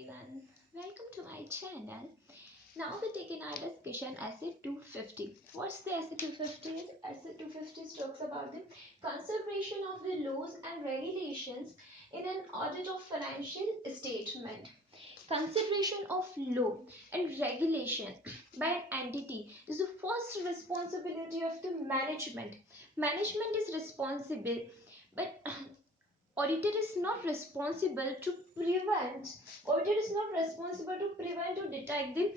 everyone, welcome to my channel. Now we take in our discussion Essay 250. What's the Essay 250? Essay 250 talks about the consideration of the laws and regulations in an audit of financial statement. Consideration of law and regulation by an entity is the first responsibility of the management. Management is responsible, but auditor is not responsible to prevent or detect the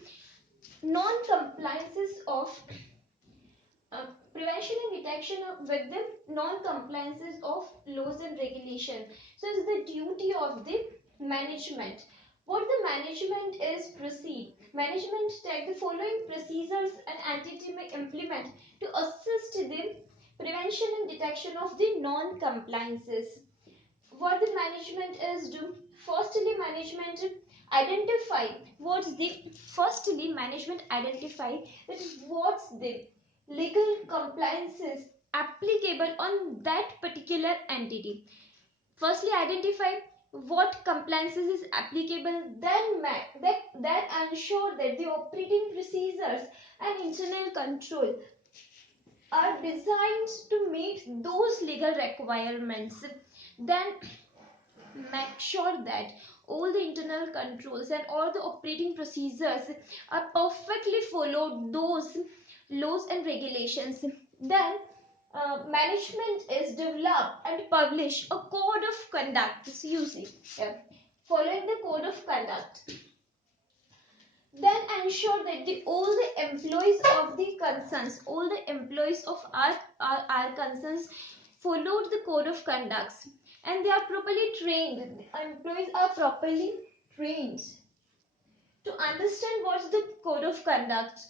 non-compliances of prevention and detection with the non-compliances of laws and regulation. So it's the duty of the management. What the management is proceed. Management take the following procedures an entity may implement to assist the prevention and detection of the non-compliances. What the management is do? Firstly, management identify that what's the legal compliances applicable on that particular entity. Firstly, identify what compliances is applicable, then ensure that the operating procedures and internal control are designed to meet those legal requirements. Then make sure that all the internal controls and all the operating procedures are perfectly followed, those laws and regulations. Then management is develop and publish a code of conduct. So you see, following the code of conduct, then ensure that all the employees of the concerns, all the employees of our concerns followed the code of conducts and they are properly trained. The employees are properly trained to understand what's the code of conduct.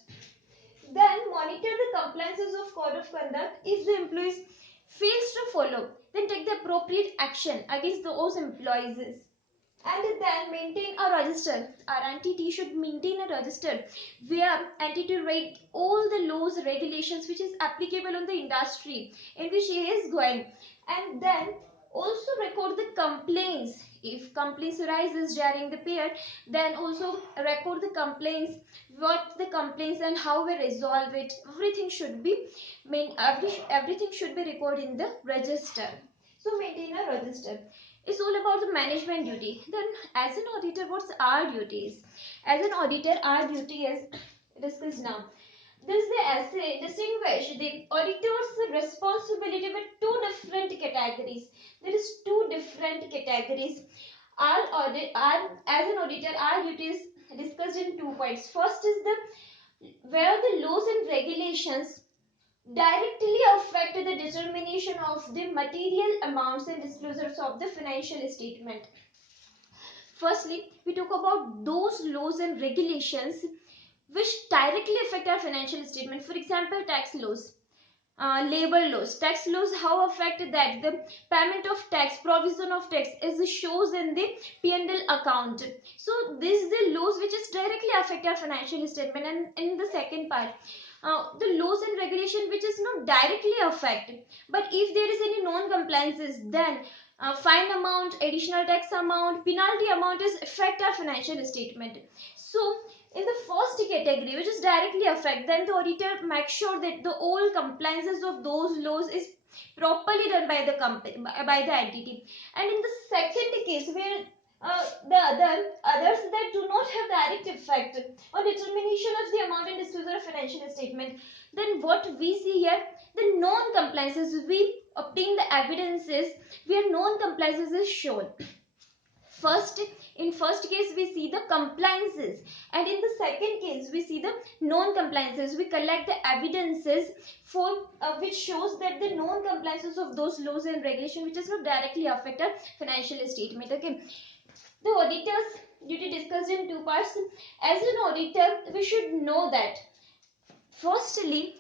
Then monitor the compliances of code of conduct. If the employees fails to follow, then take the appropriate action against those employees. And then maintain a register. Our entity should maintain a register where entity write all the laws, regulations which is applicable on the industry in which he is going, and then also record the complaints. If complaints arises during the period, then also record the complaints, what the complaints and how we resolve it. Everything should be everything should be recorded in the register. So maintain a register. It's all about the management duty. Then as an auditor, what's our duties? As an auditor, our duty is discussed now. This the essay distinguish the auditor's responsibility with two different categories. There is two different categories. As an auditor, our duty is discussed in 2 points. First is the where the laws and regulations directly affect the determination of the material amounts and disclosures of the financial statement. Firstly, we talk about those laws and regulations which directly affect our financial statement. For example, tax laws, labor laws. Tax laws, how affect that? The payment of tax, provision of tax is shows in the P&L account. So these are the laws which is directly affect our financial statement. And in the second part, the laws and regulation which is not directly affected, but if there is any non-compliances, then fine amount, additional tax amount, penalty amount is affect our financial statement. So in the first category, which is directly affect, then the auditor makes sure that the all compliances of those laws is properly done by the company, by the entity. And in the second case, where the others that do not have direct effect on determination of the amount and disclosure of financial statement, then what we see here, the non-compliances, we obtain the evidences where non-compliances is shown. In first case we see the compliances, and in the second case we see the non-compliances. We collect the evidences for which shows that the non-compliances of those laws and regulation which is not directly affected financial statement. Okay, the auditor's duty discussed in 2 parts. As an auditor, we should know that firstly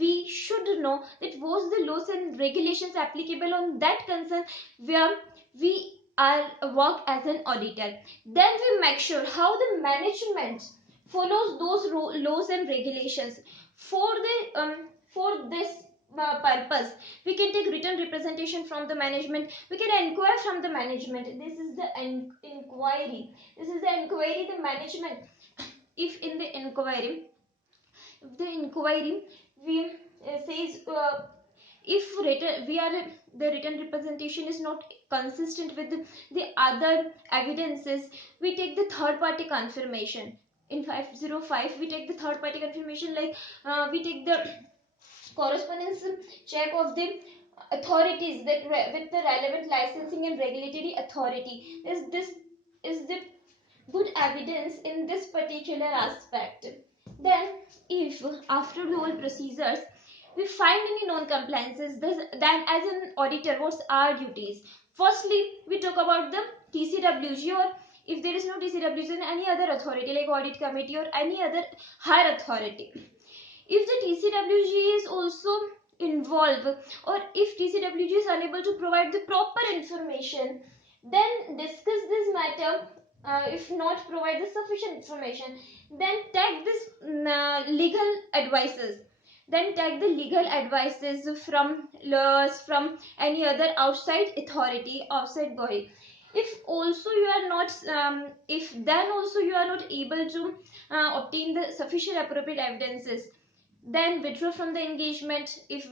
we should know that was the laws and regulations applicable on that concern where we are work as an auditor. Then we make sure how the management follows those laws and regulations. For this purpose, we can take written representation from the management, we can inquire from the management. This is the inquiry. This is the inquiry the management. If in the inquiry, if the inquiry we says if written we are the written representation is not consistent with the other evidences, we take the third party confirmation. In 505 we take the third party confirmation, like we take the correspondence check of the authorities that with the relevant licensing and regulatory authority. This is the good evidence in this particular aspect. Then if after the whole procedures we find any non-compliances, then as an auditor what's our duties? Firstly we talk about the TCWG, or if there is no TCWG then any other authority like audit committee or any other higher authority. If the TCWG is also involved, or if TCWG is unable to provide the proper information, then discuss this matter. If not provide the sufficient information, then take this legal advices. Then take the legal advices from lawyers, from any other outside authority, outside body. If also you are not, if then also you are not able to obtain the sufficient appropriate evidences, then withdraw from the engagement if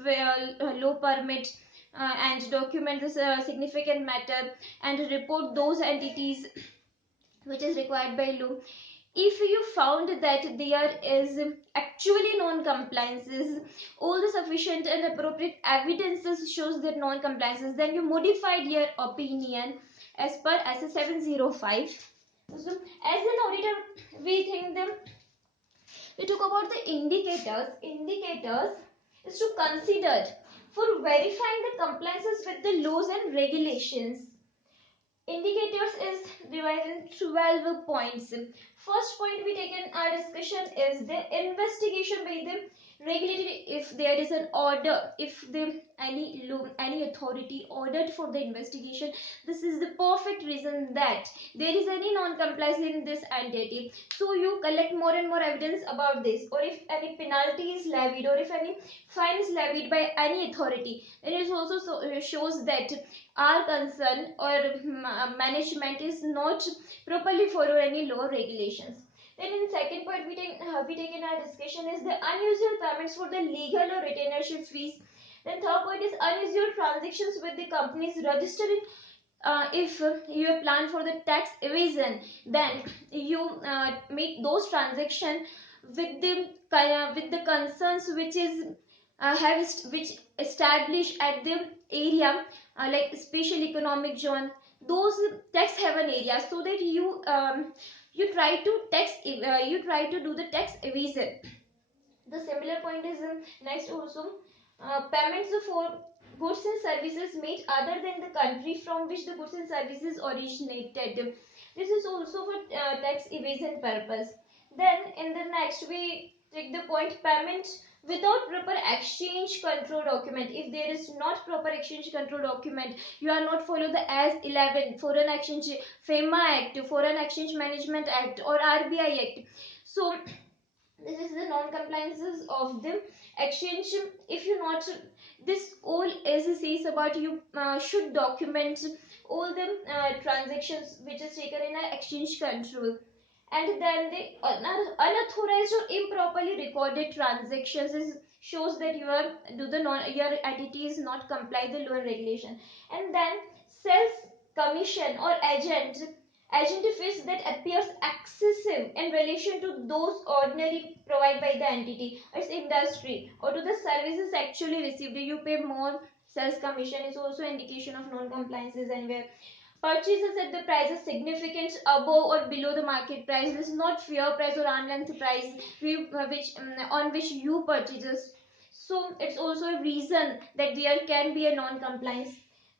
law permit, and document this significant matter and report those entities which is required by law. If you found that there is actually non-compliances, all the sufficient and appropriate evidences shows that non-compliances, then you modified your opinion as per SS 705. So as an auditor we think them, we talk about the indicators. Indicators is to consider for verifying the compliances with the laws and regulations. Indicators is divided into 12 points. First point we take in our discussion is the investigation by the regulatory. If there is an order, if the any authority ordered for the investigation, this is the perfect reason that there is any non-compliance in this entity. So you collect more and more evidence about this, or if any penalty is levied, or if any fine is levied by any authority, then it also shows that our concern or management is not properly follow any law regulations. Then in second point we take in our discussion is the unusual payments for the legal or retainership fees. Then third point is unusual transactions with the companies registered in if you plan for the tax evasion, then you make those transactions with the concerns which is which establish at the area like special economic zone, those tax haven areas, so that you try to you try to do the tax evasion. The similar point is next also payments for goods and services made other than the country from which the goods and services originated. This is also for tax evasion purpose. Then in the next we take the point payment without proper exchange control document. If there is not proper exchange control document, you are not follow the as 11 foreign exchange FEMA act, foreign exchange management act, or RBI act. So this is the non-compliances of the exchange. If you not, this all is says about you should document all the transactions which is taken in an exchange control. And then the unauthorized or improperly recorded transactions is shows that you are do the non your entity is not comply the law and regulation. And then sales commission or agent fees that appears excessive in relation to those ordinary provided by the entity, its industry, or to the services actually received. You pay more sales commission is also indication of non-compliances. Anywhere purchases at the price is significant above or below the market price. This is not fair price or unlength price on which you purchases. So it's also a reason that there can be a non-compliance.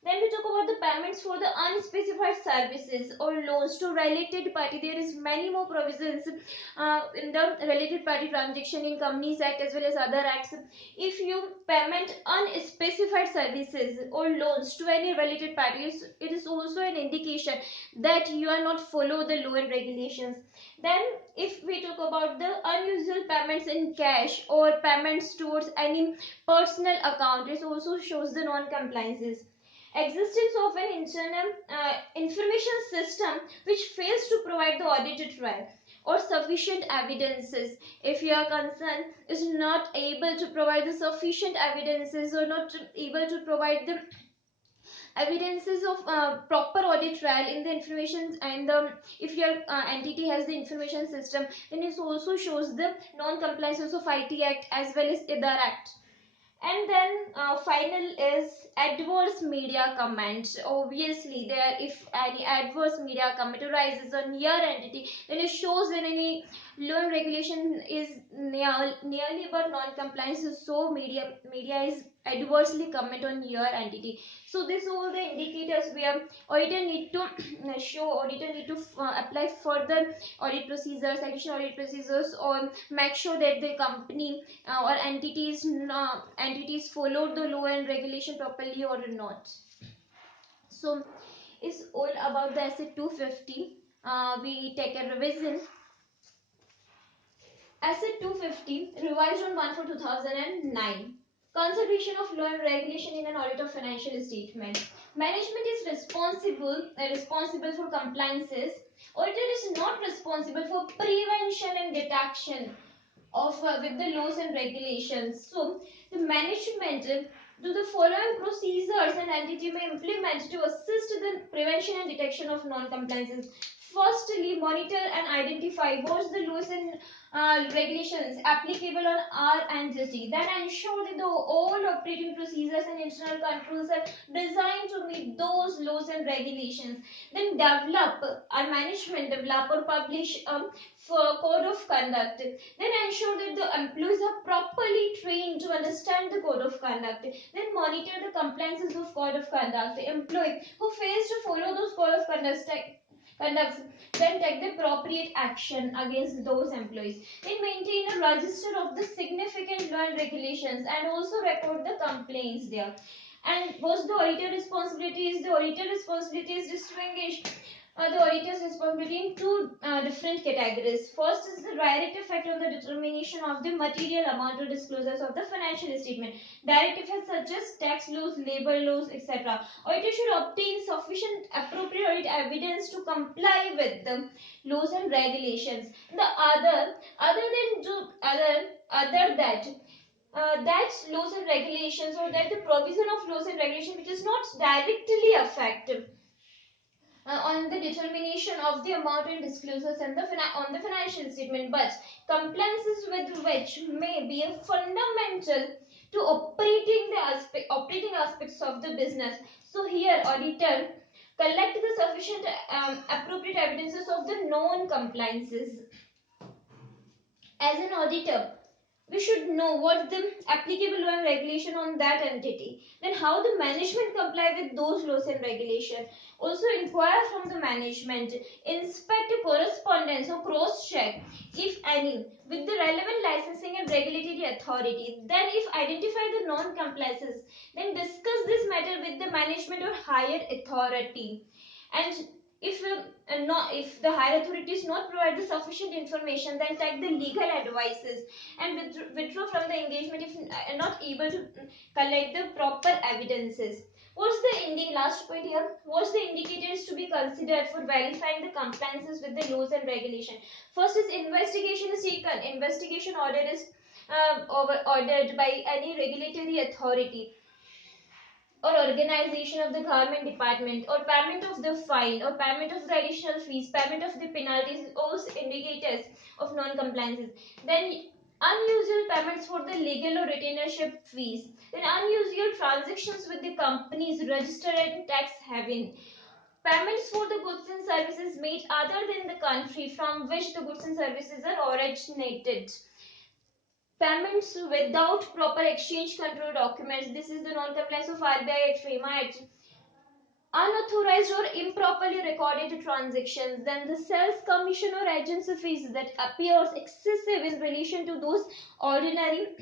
Then we talk about the payments for the unspecified services or loans to related party. There is many more provisions in the related party transaction in Companies Act as well as other acts. If you payment unspecified services or loans to any related parties, it is also an indication that you are not follow the law and regulations. Then if we talk about the unusual payments in cash or payments towards any personal account, it also shows the non-compliances. Existence of an internal information system which fails to provide the audited trail or sufficient evidences. If your concern is not able to provide the sufficient evidences or not able to provide the evidences of proper audit trail in the information, and if your entity has the information system, then it also shows the non-compliances of IT Act as well as other Act. And then final is adverse media comment. Obviously there, if any adverse media comment arises on your entity, then it shows that any law and regulation is nearly about non-compliance, so media is adversely comment on your entity. So this all the indicators where auditor need to auditor need to apply further audit procedures, additional audit procedures, or make sure that the company or entities follow the law and regulation properly or not. So it's all about the asset 250. We take a revision. Asset 250 revised on 1/4/2009. Consideration of law and regulation in an audit of financial statement. Management is responsible for compliances. Auditor is not responsible for prevention and detection of with the laws and regulations. So the management do the following procedures an entity may implement to assist the prevention and detection of non-compliances. Firstly, monitor and identify what's the laws and regulations applicable on our entity. Then ensure that the all operating procedures and internal controls are designed to meet those laws and regulations. Then develop our management develop or publish for code of conduct. Then ensure that the employees are properly trained to understand the code of conduct. Then monitor the compliances of code of conduct. The employee who fails to follow those code of conducts, then take the appropriate action against those employees. Then maintain a register of the significant law and regulations and also record the complaints there. And what's the auditor responsibilities? The auditor responsibility is distinguished the auditor's responsibility in two different categories. First is the direct effect on the determination of the material amount or disclosures of the financial statement. Direct effects such as tax laws, labor laws, etc. Auditor should obtain sufficient appropriate evidence to comply with the laws and regulations. The that laws and regulations, or that the provision of laws and regulations which is not directly effective on the determination of the amount and disclosures and on the financial statement, but compliances with which may be a fundamental to operating aspects of the business. So here auditor collect the sufficient appropriate evidences of the known compliances. As an auditor, we should know what the applicable law and regulation on that entity, then how the management comply with those laws and regulation. Also inquire from the management, inspect the correspondence or cross check if any with the relevant licensing and regulatory authority. Then if identify the non-compliances, then discuss this matter with the management or higher authority. And if if the higher authorities not provide the sufficient information, then take the legal advices and withdraw from the engagement if not able to collect the proper evidences. What's the last point here? What's the indicators to be considered for verifying the compliances with the laws and regulation? First is investigation is taken. Investigation order is ordered by any regulatory authority or organization of the government department, or payment of the fine or payment of the additional fees, payment of the penalties, all indicators of non-compliances. Then unusual payments for the legal or retainership fees. Then unusual transactions with the companies registered in tax haven. Payments for the goods and services made other than the country from which the goods and services are originated. Payments without proper exchange control documents. This is the non-compliance of RBI at FEMA Act. unauthorized or improperly recorded transactions, then the sales commission or agency fees that appears excessive in relation to those ordinary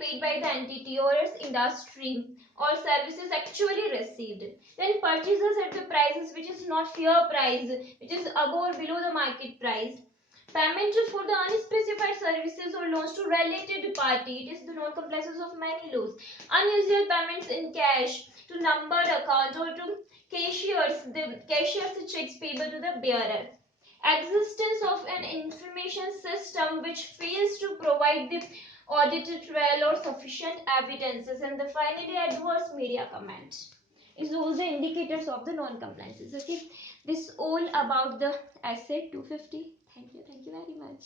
paid by the entity or its industry or services actually received. Then purchases at the prices which is not fair price, which is above or below the market price. Payment for the unspecified services or loans to related party, it is the non-compliances of many laws. Unusual payments in cash to numbered accounts or to the cashier's checks payable to the bearer. Existence of an information system which fails to provide the audited trail or sufficient evidences, and the finally adverse media comment is those the indicators of the non-compliances. Okay, this all about the asset 250. Thank you very much.